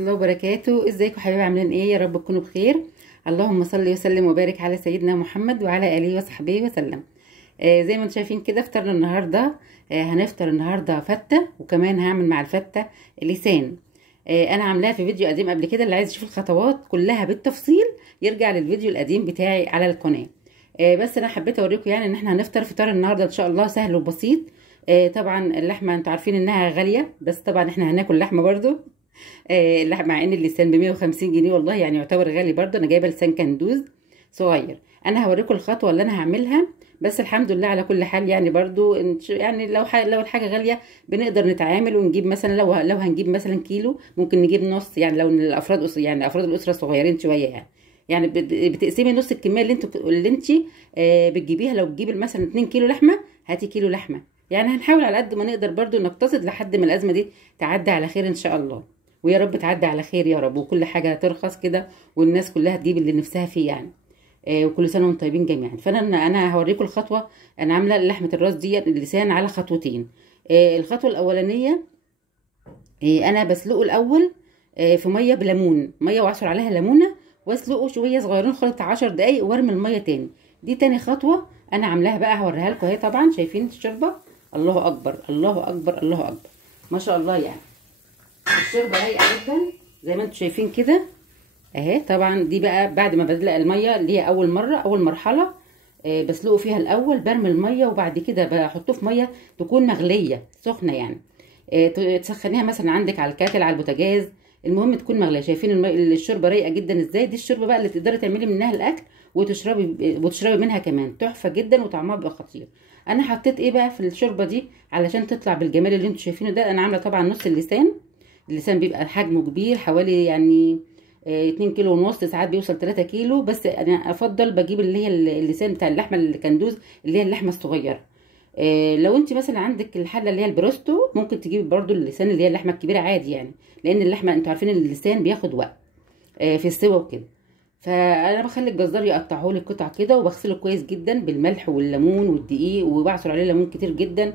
الله وبركاته. ازيكم حبايبي؟ عاملين ايه؟ يا رب تكونوا بخير. اللهم صل وسلم وبارك على سيدنا محمد وعلى اله وصحبه وسلم. زي ما انتم شايفين كده فطرنا النهارده. هنفطر النهارده فته، وكمان هعمل مع الفته لسان. انا عاملاها في فيديو قديم قبل كده، اللي عايز يشوف الخطوات كلها بالتفصيل يرجع للفيديو القديم بتاعي على القناه. بس انا حبيت اوريكم يعني ان احنا هنفطر فطار النهارده ان شاء الله سهل وبسيط. طبعا اللحمه انتوا عارفين انها غاليه، بس طبعا احنا هناكل لحمه برضو. اللحمه مع ان اللسان ب 150 جنيه والله، يعني يعتبر غالي برضو. انا جايبه لسان كندوز صغير. انا هوريكم الخطوه اللي انا هعملها، بس الحمد لله على كل حال. يعني برضو يعني لو الحاجه غاليه بنقدر نتعامل ونجيب مثلا، لو هنجيب مثلا كيلو ممكن نجيب نص، يعني لو الافراد يعني افراد الاسره صغيرين شويه يعني بتقسمي نص الكميه اللي انت بتجيبيها. لو بتجيبي مثلا 2 كيلو لحمه هاتي كيلو لحمه. يعني هنحاول على قد ما نقدر برضو نقتصد لحد ما الازمه دي تعدي على خير ان شاء الله، ويا رب تعدي على خير يا رب، وكل حاجه ترخص كده والناس كلها تجيب اللي نفسها فيه يعني. وكل سنه وانتم طيبين جميعا. فانا هوريكم الخطوه. انا عامله لحمه الراس دي اللسان على خطوتين. الخطوه الاولانيه انا بسلقه الاول في ميه بليمون، ميه واعصر عليها ليمونه واسلقه شويه صغيرين خالص 10 دقايق وارمي الميه تاني. دي تاني خطوه انا عاملاها بقى، هوريها لكم اهي. طبعا شايفين الشوربه، الله اكبر الله اكبر الله اكبر ما شاء الله. يعني الشوربه رايقه جدا زي ما انتم شايفين كده اهي. طبعا دي بقى بعد ما بدلق الميه، اللي هي اول مرحله بسلقه فيها الاول، برمي الميه وبعد كده بحطه في ميه تكون مغليه سخنه يعني. تسخنيها مثلا عندك على الكاتل على البوتاجاز، المهم تكون مغليه. شايفين الشوربه رايقه جدا ازاي؟ دي الشوربه بقى اللي تقدري تعملي منها الاكل وتشربي منها كمان، تحفه جدا وطعمها بيبقى خطير. انا حطيت ايه بقى في الشوربه دي علشان تطلع بالجمال اللي انتم شايفينه ده؟ انا عامله طبعا نص اللسان. اللسان بيبقى حجمه كبير حوالي يعني 2 كيلو ونص، ساعات بيوصل 3 كيلو، بس انا افضل بجيب اللي هي اللسان بتاع اللحمه الكندوز، اللي هي اللحمه الصغيره. لو انت مثلا عندك الحله اللي هي البروستو ممكن تجيبي برضو اللسان اللي هي اللحمه الكبيره عادي يعني، لان اللحمه انتوا عارفين ان اللسان بياخد وقت في السوا وكده. فانا بخلي الجزار يقطعه لي قطع كده، وبغسله كويس جدا بالملح والليمون والدقيق، وبعصر عليه ليمون كتير جدا.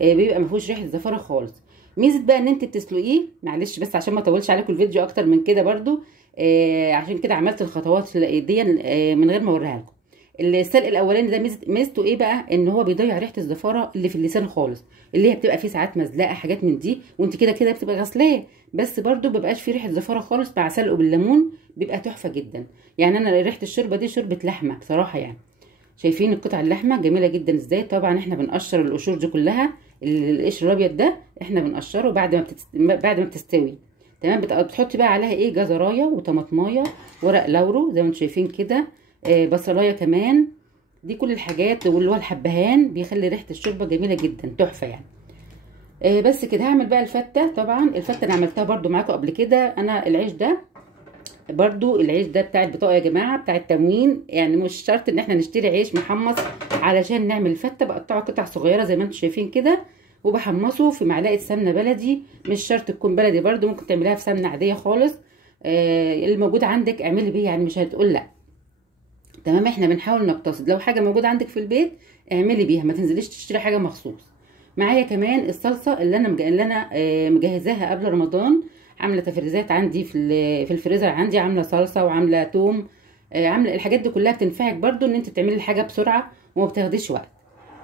بيبقى ما فيهوش ريحه زفاره خالص. ميزه بقى ان انت بتسلقيه، معلش بس عشان ما اطولش عليكم الفيديو اكتر من كده برضو، عشان كده عملت الخطوات دي من غير ما اوريها لكم. السلق الاولاني ده ميزته ايه بقى؟ ان هو بيضيع ريحه الزفاره اللي في اللسان خالص، اللي هي بتبقى فيه ساعات مزلقه حاجات من دي، وانت كده كده بتبقى غسلاه، بس برضو مبقاش فيه ريحه زفاره خالص. مع سلقه بالليمون بيبقى تحفه جدا. يعني انا ريحه الشوربه دي شوربه لحمه بصراحه يعني. شايفين القطع اللحمه جميله جدا ازاي؟ طبعا احنا بنقشر القشور دي كلها، القشر الابيض ده احنا بنقشره بعد ما بتستوي تمام. بتحطي بقى عليها ايه؟ جزرايه وطماطمايه، ورق لورو زي ما انتم شايفين كده، بصلايه كمان. دي كل الحاجات، واللي هو الحبهان بيخلي ريحه الشوربه جميله جدا تحفه يعني. بس كده هعمل بقى الفته. طبعا الفته انا عملتها برضو معاكم قبل كده. انا العيش ده برضو، العيش ده بتاع البطاقه يا جماعه، بتاع التموين. يعني مش شرط ان احنا نشتري عيش محمص علشان نعمل الفته. بقطعه قطع صغيره زي ما انتم شايفين كده، وبحمصه في معلقه سمنه بلدي. مش شرط تكون بلدي برضو، ممكن تعمليها في سمنه عاديه خالص. اللي موجود عندك اعملي بيه، يعني مش هتقول لا. تمام، احنا بنحاول نقتصد. لو حاجه موجوده عندك في البيت اعملي بيها، ما تنزليش تشتري حاجه مخصوص. معايا كمان الصلصه اللي انا مجهزاها قبل رمضان. عامله تفريزات عندي في الفريزر عندي، عامله صلصه وعامله توم. عامله الحاجات دي كلها بتنفعك برضو ان انت تعملي الحاجه بسرعه وما بتاخديش وقت.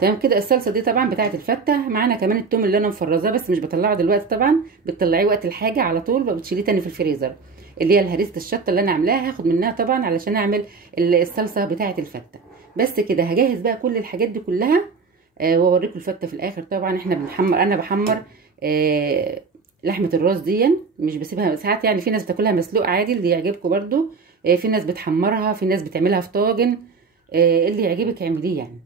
تمام كده. الصلصه دي طبعا بتاعه الفته. معانا كمان التوم اللي انا مفرزاه بس مش بطلعه دلوقتي، طبعا بتطلعيه وقت الحاجه على طول، بتشيليه تاني في الفريزر. اللي هي الهريسه الشطه اللي انا عاملاها هاخد منها طبعا علشان اعمل الصلصه بتاعه الفته. بس كده هجهز بقى كل الحاجات دي كلها واوريكم الفته في الاخر. طبعا احنا انا بحمر لحمه الراس دي، مش بسيبها ساعات. يعني في ناس بتاكلها مسلوق عادي، اللي يعجبكم برضو. في ناس بتحمرها، في ناس بتعملها في طاجن. اللي يعجبك اعمليه يعني.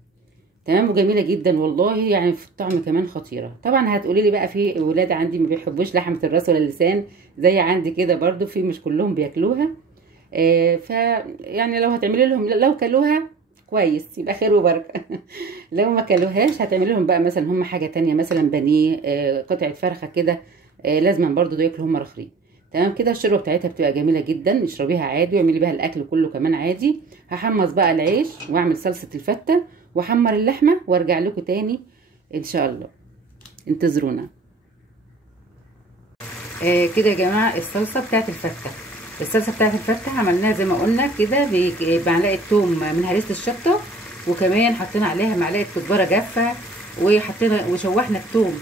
تمام، وجميله جدا والله يعني، في الطعم كمان خطيره. طبعا هتقولي لي بقى في ولاد عندي ما بيحبوش لحمه الراس ولا اللسان زي عندي كده برضو، في مش كلهم بياكلوها. ف يعني لو هتعملي لهم، لو كلوها كويس يبقى خير وبركه. لو ما كلوهاش هتعملي لهم بقى مثلا هم حاجه تانية، مثلا بانيه، قطعه فرخه كده. لازم برضو ياكلوا هم رخرين. تمام كده. الشوربه بتاعتها بتبقى جميله جدا، اشربيها عادي واعملي بيها الاكل كله كمان عادي. هحمص بقى العيش واعمل صلصه الفته واحمر اللحمه وارجع لكم تاني ان شاء الله. انتظرونا. كده يا جماعه الصلصه بتاعت الفته. الصلصه بتاعت الفته عملناها زي ما قلنا كده بمعلقه توم من هريسه الشطه، وكمان حطينا عليها معلقه كزبره جافه، وحطينا وشوحنا التوم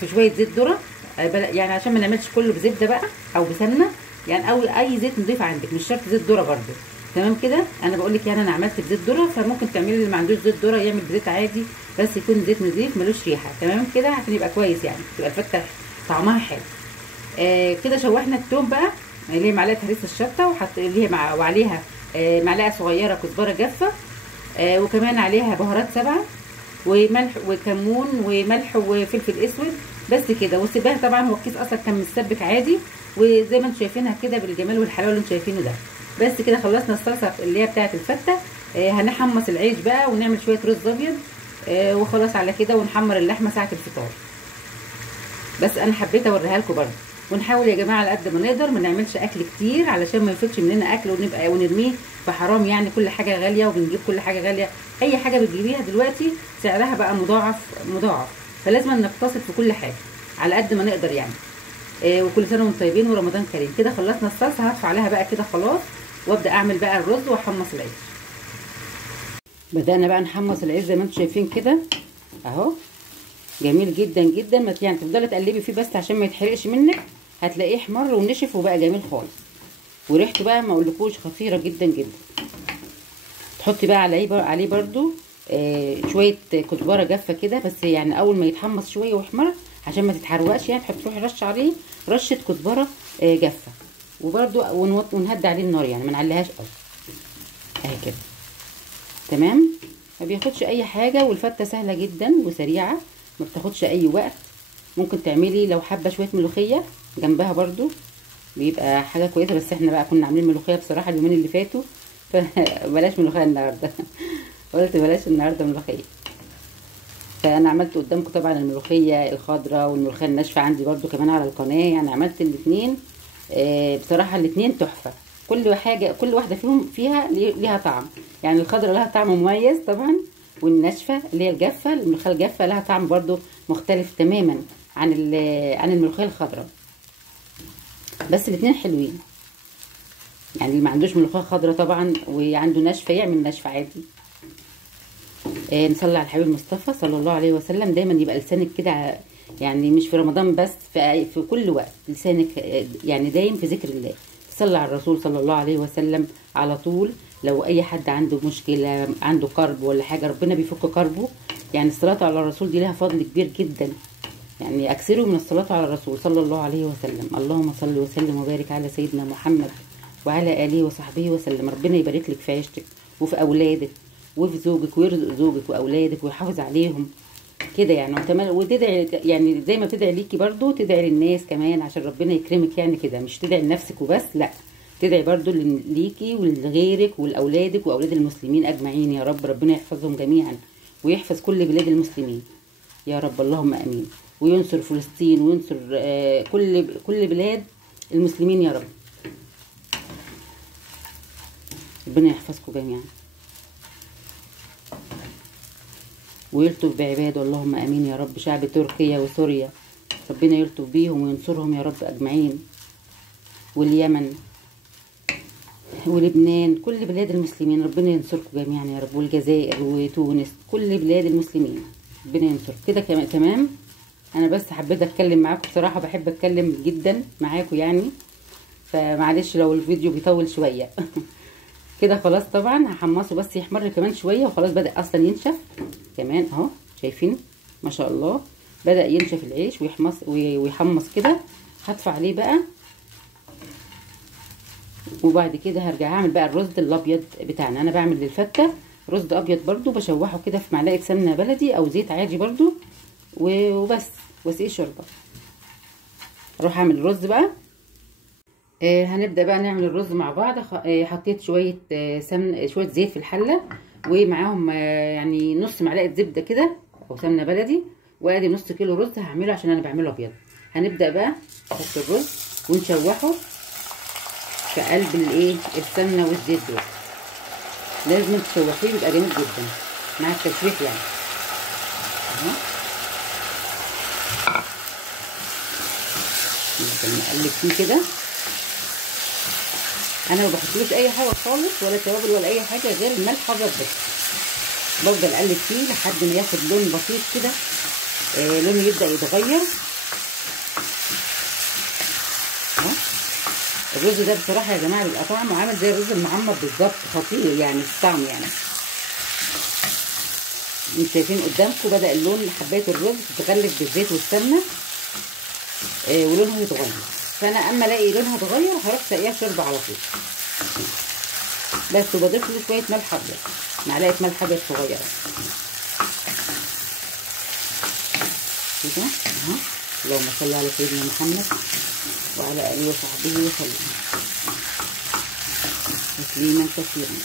في شويه زيت ذره، يعني عشان ما نعملش كله بزبده بقى او بسمنه يعني، او اي زيت نضيف عندك، مش شرط زيت ذره برده. تمام كده. انا بقول لك يعني انا عملت بزيت ذره، فممكن تعملي اللي ما عندوش زيت ذره يعمل بزيت عادي، بس يكون زيت نضيف ملوش ريحه. تمام كده عشان يبقى كويس يعني، تبقى الفته طعمها حلو. كده شوحنا التوم بقى اللي هي معلقه هريسه الشطه، اللي هي وعليها معلقه صغيره كزبره جافه، وكمان عليها بهارات سبعه وملح وكمون وملح وفلفل اسود، بس كده. وسيبها طبعا، هو الكيس اصلا كان متسبك عادي، وزي ما انتم شايفينها كده بالجمال والحلاوه اللي انتم شايفينه ده. بس كده خلصنا الصلصه اللي هي بتاعه الفته. هنحمص العيش بقى ونعمل شويه رز ابيض، وخلاص على كده، ونحمر اللحمه ساعه الفطار. بس انا حبيت اوريها لكم برده. ونحاول يا جماعه على قد ما نقدر ما نعملش اكل كتير علشان ما يفوتش مننا اكل ونبقى ونرميه، فحرام يعني. كل حاجه غاليه وبنجيب كل حاجه غاليه، اي حاجه بتجيبيها دلوقتي سعرها بقى مضاعف مضاعف، فلازم نقتصد في كل حاجه على قد ما نقدر يعني. وكل سنه وانتم طيبين ورمضان كريم. كده خلصنا الصلصه، هطفي عليها بقى كده خلاص، وابدا اعمل بقى الرز واحمص العيش. بدانا بقى نحمص العيش زي ما انتم شايفين كده اهو، جميل جدا جدا. ما يعني تفضلي تقلبي فيه بس عشان ما يتحرقش منك، هتلاقيه احمر ونشف وبقى جميل خالص، وريحته بقى ما اقولكوش خطيره جدا جدا. تحطي بقى عليه برده شويه كزبره جافه كده، بس يعني اول ما يتحمص شويه ويحمر عشان ما تتحرقش يعني، تروحي رش عليه رشه كزبره جافه، وبرده ونهدي عليه النار يعني، ما نعليهاش قوي اهي كده. تمام. ما بياخدش اي حاجه، والفته سهله جدا وسريعه، ما بتاخدش اي وقت. ممكن تعملي لو حابه شويه ملوخيه جنبها برده، بيبقى حاجه كويسه. بس احنا بقى كنا عاملين ملوخيه بصراحه اليومين اللي فاتوا، فبلاش ملوخيه النهارده. قلت بلاش النهارده ملوخيه. فانا عملت قدامكم طبعا الملوخيه الخضراء والملوخيه الناشفه عندي برده كمان على القناه، يعني عملت الاثنين. بصراحه الاثنين تحفه، كل حاجه كل واحده فيهم فيها ليها طعم يعني. الخضراء لها طعم مميز طبعا، والناشفه اللي هي الجافه، الملوخيه الجافه لها طعم برده مختلف تماما عن الملوخيه الخضراء. بس الاثنين حلوين يعني. اللي ما عندوش ملوخيه خضراء طبعا وعنده ناشفه يعمل ناشفه عادي. نصلي على الحبيب المصطفى صلى الله عليه وسلم. دايما يبقى لسانك كده يعني، مش في رمضان بس، في كل وقت لسانك يعني دايم في ذكر الله. صلى على الرسول صلى الله عليه وسلم على طول. لو اي حد عنده مشكله، عنده كرب ولا حاجه، ربنا بيفك كربه يعني. الصلاه على الرسول دي لها فضل كبير جدا يعني. اكثروا من الصلاه على الرسول صلى الله عليه وسلم. اللهم صل وسلم وبارك على سيدنا محمد وعلى اله وصحبه وسلم. ربنا يبارك لك في عيشتك وفي اولادك وفي زوجك، ويرزق زوجك واولادك ويحافظ عليهم كده يعني. وتدعي يعني زي ما بتدعي ليكي برضو تدعي للناس كمان عشان ربنا يكرمك يعني كده. مش تدعي لنفسك وبس، لا، تدعي برضو ليكي ولغيرك ولاولادك واولاد المسلمين اجمعين يا رب. ربنا يحفظهم جميعا ويحفظ كل بلاد المسلمين يا رب، اللهم امين. وينصر فلسطين وينصر كل بلاد المسلمين يا رب. ربنا يحفظكم جميعا ويلطف بعباده، اللهم امين يا رب. شعب تركيا وسوريا ربنا يلطف بيهم وينصرهم يا رب اجمعين، واليمن ولبنان، كل بلاد المسلمين ربنا ينصركم جميعا يا رب. والجزائر وتونس، كل بلاد المسلمين ربنا ينصركم كده كمان. تمام. انا بس حبيت اتكلم معاكم بصراحه، بحب اتكلم جدا معاكم يعني، فمعلش لو الفيديو بيطول شويه. كده خلاص طبعا هحمصه بس يحمر كمان شويه، وخلاص بدأ اصلا ينشف كمان اهو، شايفين ما شاء الله بدأ ينشف العيش ويحمص كده. هطفي عليه بقى، وبعد كده هرجع اعمل بقى الرز الابيض بتاعنا. انا بعمل للفته رز ابيض برضو، بشوحه كده في معلقه سمنه بلدي او زيت عادي برضو، وبس واسقيه شوربه. اروح اعمل الرز بقى. هنبدا بقى نعمل الرز مع بعض. حطيت شويه شويه زيت في الحله، ومعاهم يعني نص معلقه زبده كده او سمنه بلدي، وادي نص كيلو رز هعمله عشان انا بعمله ابيض. هنبدا بقى نحط الرز ونشوحه في قلب السمنه والزيت دول. لازم تشوحيه يبقى جميل جدا مع التشويح يعني اهو. عشان نقلب فيه كده. انا ما بحطلوش اي حاجه خالص، ولا توابل ولا اي حاجه غير الملح ابيض بس. بفضل اقلب فيه لحد ما ياخد لون بسيط كده، لونه يبدا يتغير. الرز ده بصراحه يا جماعه بيبقى طعمه عامل زي الرز المعمر بالظبط، خطير يعني في الطعم يعني. انتوا شايفين قدامكم بدا اللون، حبايه الرز تتغلف بالزيت والسمنه ولونها يتغير. فانا اما الاقي لونها اتغير هروح ساقيها شوربه على طول بس، وبضيف له شويه ملح ابيض، معلقه ملح ابيض صغيره كده اهو. اللهم صل على سيدنا محمد وعلى اله وصحبه وسلم تسليما كثيرا.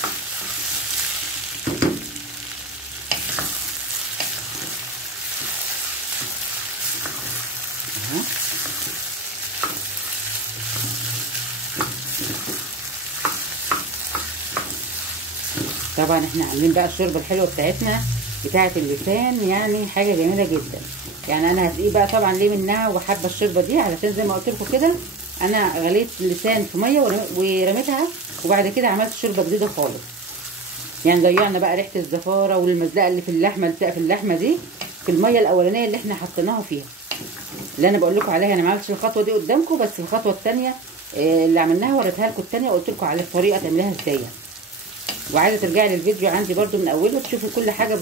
اهو طبعا احنا عاملين بقى الشوربه الحلوه بتاعتنا بتاعه اللسان، يعني حاجه جميله جدا. يعني انا هدقيه بقى طبعا ليه منها وحابه الشوربه دي، علشان زي ما قلت لكم كده انا غليت اللسان في ميه ورميتها، وبعد كده عملت شوربه جديده خالص. يعني ضيعنا بقى ريحه الزفاره والمزلقه اللي في اللحمه، التقه في اللحمه دي في الميه الاولانيه اللي احنا حطيناها فيها، اللي انا بقول لكم عليها. انا ما عملتش الخطوه دي قدامكم، بس الخطوه الثانيه اللي عملناها وريتها لكم الثانيه، وقلت لكم على الطريقه تعمليها ازاي. وعايزه ترجعي للفيديو عندي برده من اوله تشوفوا كل حاجه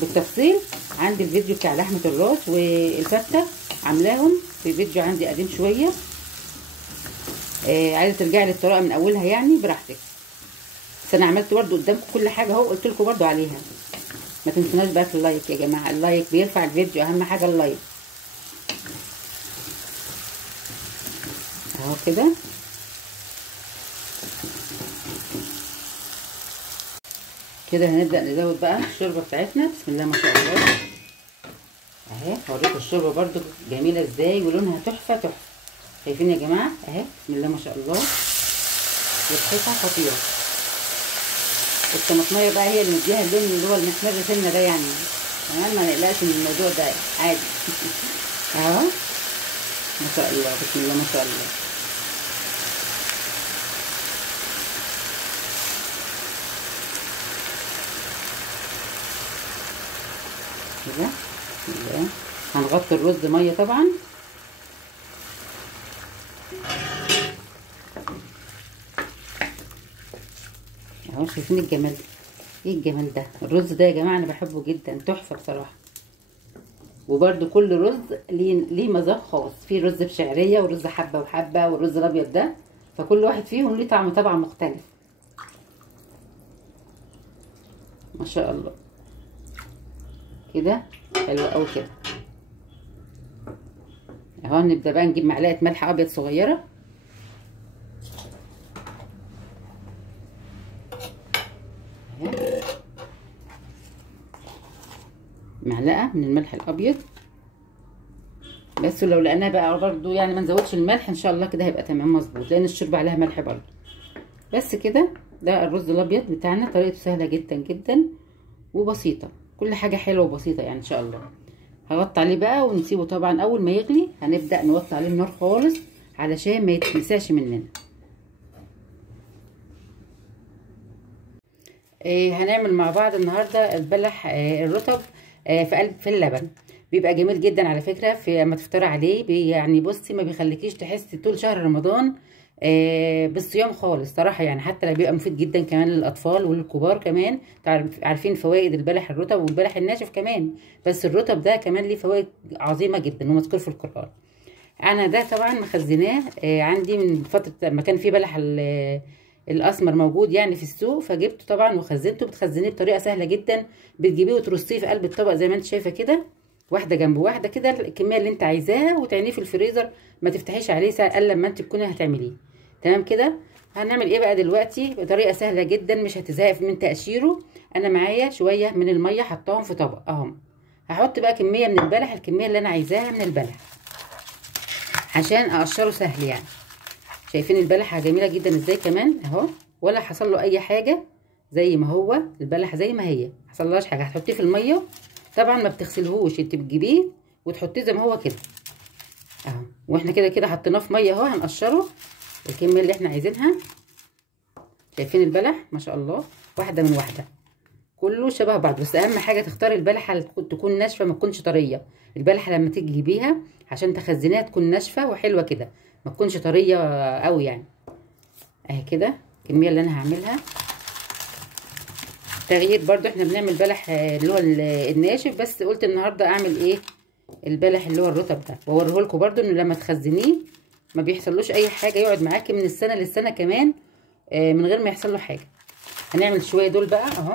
بالتفصيل. عندي الفيديو بتاع لحمه الراس والفته عاملاهم في فيديو عندي قديم شويه. عايزه ترجعي للطريقه من اولها يعني براحتك، بس انا عملت برده قدامكم كل حاجه اهو، قلت لكم برده عليها. ما تنسوناش بقى في اللايك يا جماعه، اللايك بيرفع الفيديو، اهم حاجه اللايك اهو كده. كده هنبدأ نزود بقى الشوربة بتاعتنا. بسم الله ما شاء الله اهي. هوريكم الشوربة برده جميلة ازاي ولونها تحفة تحفة. شايفين يا جماعة اهي، بسم الله ما شاء الله، ريحتها خطيرة. الطماطمية بقى هي اللي مديها اللون اللي هو المحمر سنة ده يعني، تمام. ما نقلقش من الموضوع ده عادي اهو ما شاء الله، بسم الله ما شاء الله. كده بسم الله. هنغطي الرز ميه طبعا اهو. شايفين الجمال؟ ايه الجمال ده؟ الرز ده يا جماعه انا بحبه جدا، تحفه بصراحه. وبرده كل رز ليه مذاق خاص، في رز بشعريه ورز حبه وحبه والرز الابيض ده، فكل واحد فيهم ليه طعم طبعا مختلف. ما شاء الله كده حلو قوي كده اهو. نبدا بقى نجيب معلقه ملح ابيض صغيره معلقه من الملح الابيض بس. ولو لقيناه بقى برضو يعني ما نزودش الملح ان شاء الله، كده هيبقى تمام مظبوط، لان الشوربه عليها ملح برضو. بس كده ده الرز الابيض بتاعنا، طريقته سهله جدا جدا وبسيطه، كل حاجه حلوه وبسيطه يعني ان شاء الله. هغطي عليه بقى ونسيبه طبعا. اول ما يغلي هنبدا نوطي عليه النار خالص علشان ما يتلسعش مننا. هنعمل مع بعض النهارده البلح الرطب في اللبن. بيبقى جميل جدا على فكره، في اما تفطري عليه يعني بصي ما بيخليكيش تحسي طول شهر رمضان بالصيام خالص صراحه يعني. حتى بيبقى مفيد جدا كمان للاطفال وللكبار كمان. عارفين فوائد البلح الرطب والبلح الناشف كمان، بس الرطب ده كمان ليه فوائد عظيمه جدا ومذكور في القرآن. انا ده طبعا مخزناه عندي من فتره لما كان في بلح الاسمر موجود يعني في السوق، فجبته طبعا وخزنته. بتخزنيه بطريقه سهله جدا، بتجيبيه وترصيه في قلب الطبق زي ما انت شايفه كده، واحده جنب واحده كده الكميه اللي انت عايزاها، وتعينيه في الفريزر. ما تفتحيش عليه الا لما انت تكوني هتعمليه تمام كده. هنعمل ايه بقى دلوقتي بطريقه سهله جدا مش هتزهقي من تقشيره. انا معايا شويه من الميه حطاهم في طبق اهم. هحط بقى كميه من البلح، الكميه اللي انا عايزاها من البلح عشان اقشره سهل يعني. شايفين البلحه جميله جدا ازاي كمان اهو، ولا حصل له اي حاجه، زي ما هو البلح زي ما هي، حصلهاش حاجه. هتحطيه في الميه طبعا ما بتغسلهوش، انت بتجيبيه وتحطيه زي ما هو كده اهو. واحنا كده كده حطيناه في ميه اهو، هنقشره الكميه اللي احنا عايزينها. شايفين البلح ما شاء الله، واحده من واحده، كله شبه بعض. بس اهم حاجه تختاري البلحه تكون ناشفه، ما تكونش طريه. البلحه لما تيجي تجيبيها عشان تخزنيها تكون ناشفه وحلوه كده، ما تكونش طريه قوي يعني. اهي كده الكميه اللي انا هعملها. تغيير برضو، احنا بنعمل بلح اللي هو الناشف، بس قلت النهارده اعمل ايه البلح اللي هو الرطب ده، واوريه لكم برضو انه لما تخزنيه ما بيحصلوش اي حاجه، يقعد معاكي من السنه للسنه كمان من غير ما يحصل له حاجه. هنعمل شويه دول بقى اهو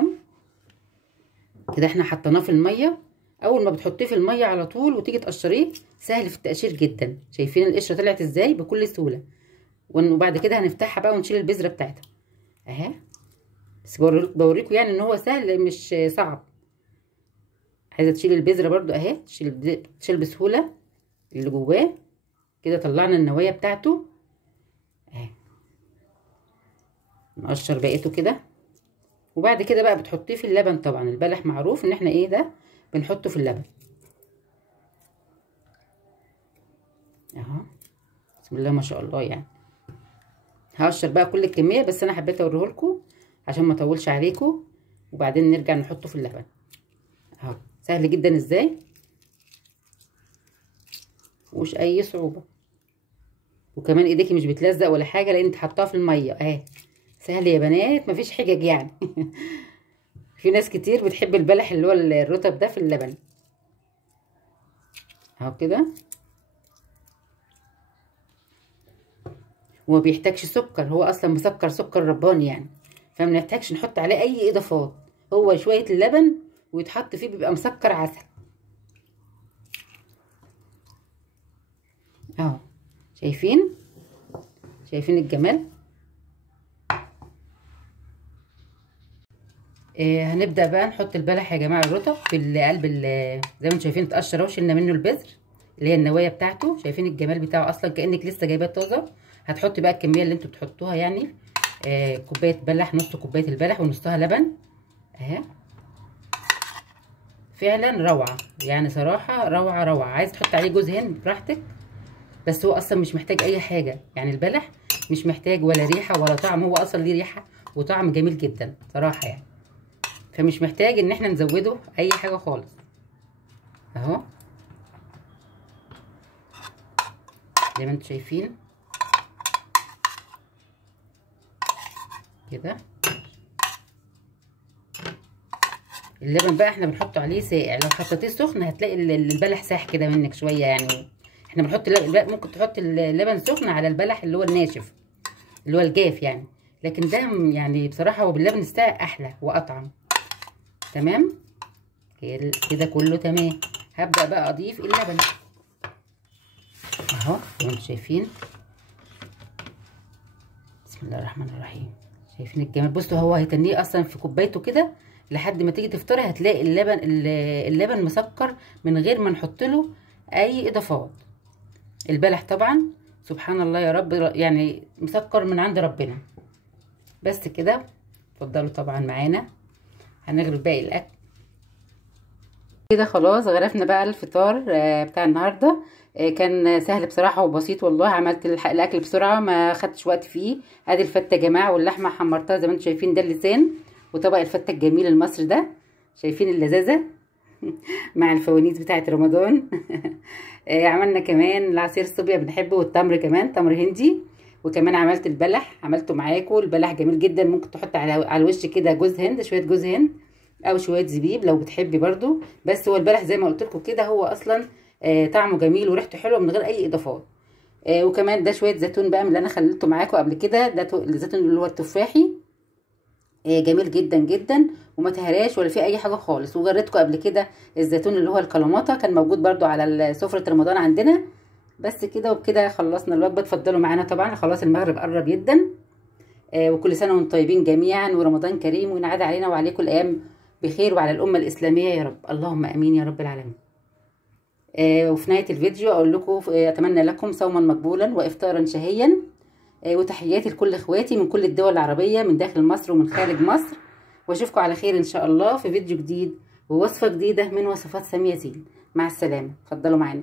كده. احنا حطيناه في الميه، اول ما بتحطيه في الميه على طول وتيجي تقشريه سهل في التقشير جدا. شايفين القشره طلعت ازاي بكل سهوله. وبعد كده هنفتحها بقى ونشيل البذره بتاعتها اهي. بس بوريكم يعني ان هو سهل مش صعب. عايزه تشيل البذره برضو اهي، تشيل بسهوله اللي جواه كده. طلعنا النوايا بتاعته اهي، نقشر بقيته كده. وبعد كده بقى بتحطيه في اللبن. طبعا البلح معروف ان احنا ايه ده بنحطه في اللبن اهو. بسم الله ما شاء الله يعني. هقشر بقى كل الكميه، بس انا حبيت اوريه لكم عشان ما اطولش عليكم، وبعدين نرجع نحطه في اللبن اهو. سهل جدا ازاي، مش اي صعوبه. وكمان ايديكي مش بتلزق ولا حاجه لان انت حطاها في الميه اهي. سهل يا بنات، مفيش حجج يعني. في ناس كتير بتحب البلح اللي هو الرطب ده في اللبن اهو كده. وما بيحتاجش سكر، هو اصلا مسكر سكر رباني يعني، فما نحتاجش نحط عليه اي اضافات. هو شويه اللبن ويتحط فيه بيبقى مسكر عسل اهو. شايفين الجمال. هنبدا بقى نحط البلح يا جماعه الرطب في قلب زي ما انتم شايفين اتقشر اهو، شلنا منه البذر اللي هي النوايا بتاعته. شايفين الجمال بتاعه اصلا كانك لسه جايباه طازه. هتحطي بقى الكميه اللي انتوا بتحطوها يعني. كوبايه بلح، نص كوبايه البلح ونصها لبن اهي. فعلا روعه يعني، صراحه روعه روعه. عايز تحط عليه جوز هند براحتك، بس هو اصلا مش محتاج اي حاجه يعني. البلح مش محتاج ولا ريحه ولا طعم، هو اصلا ليه ريحه وطعم جميل جدا صراحه يعني، فمش محتاج ان احنا نزوده اي حاجه خالص اهو. زي ما انتم شايفين كده. اللبن بقى احنا بنحطه عليه ساقع، لو حطيتيه سخن هتلاقي البلح ساح كده منك شويه يعني. احنا بنحط ممكن تحط اللبن سخن على البلح اللي هو الناشف اللي هو الجاف يعني، لكن ده يعني بصراحه هو باللبن الساقع احلى واطعم. تمام كده كله تمام. هبدا بقى اضيف اللبن اهو زي ما انتم شايفين. بسم الله الرحمن الرحيم. شايفين الجمال. بصوا هو هيتنيه اصلا في كوبايته كده لحد ما تيجي تفطري هتلاقي اللبن مسكر من غير ما نحط له اي اضافات. البلح طبعا سبحان الله يا رب يعني مسكر من عند ربنا. بس كده اتفضلوا طبعا معانا. هنغرف باقي الاكل كده. خلاص غرفنا بقى الفطار بتاع النهارده. كان سهل بصراحه وبسيط والله. عملت الاكل بسرعه ما خدتش وقت فيه. ادي الفته يا جماعه، واللحمه حمرتها زي ما انتم شايفين. ده اللسان وطبق الفته الجميل المصري ده. شايفين اللذاذه مع الفوانيس بتاعه رمضان. عملنا كمان العصير الصوبيا بنحبه، والتمر كمان تمر هندي. وكمان عملت البلح عملته معاكم. البلح جميل جدا، ممكن تحط على الوش كده جوز هند، شويه جوز هند او شويه زبيب لو بتحبي برضو. بس هو البلح زي ما قلت لكم كده هو اصلا طعمه جميل وريحته حلوه من غير اي اضافات. وكمان ده شويه زيتون بقى من اللي انا خليته معاكم قبل كده. ده الزيتون اللي هو التفاحي جميل جدا جدا وما تهراش ولا فيه اي حاجه خالص. وجريتكم قبل كده الزيتون اللي هو الكلاماتا، كان موجود برضو على سفره رمضان عندنا. بس كده وبكده خلصنا الوجبه. اتفضلوا معانا طبعا، خلاص المغرب قرب جدا. وكل سنه وانتم طيبين جميعا، ورمضان كريم، وينعاد علينا وعليكم الايام بخير وعلى الامه الاسلاميه يا رب. اللهم امين يا رب العالمين. وفي نهايه الفيديو اقول لكم اتمنى لكم صوما مقبولا وافطارا شهيا. وتحياتي لكل اخواتي من كل الدول العربيه، من داخل مصر ومن خارج مصر. واشوفكم على خير ان شاء الله في فيديو جديد ووصفه جديده من وصفات ساميه زين. مع السلامه. اتفضلوا معانا.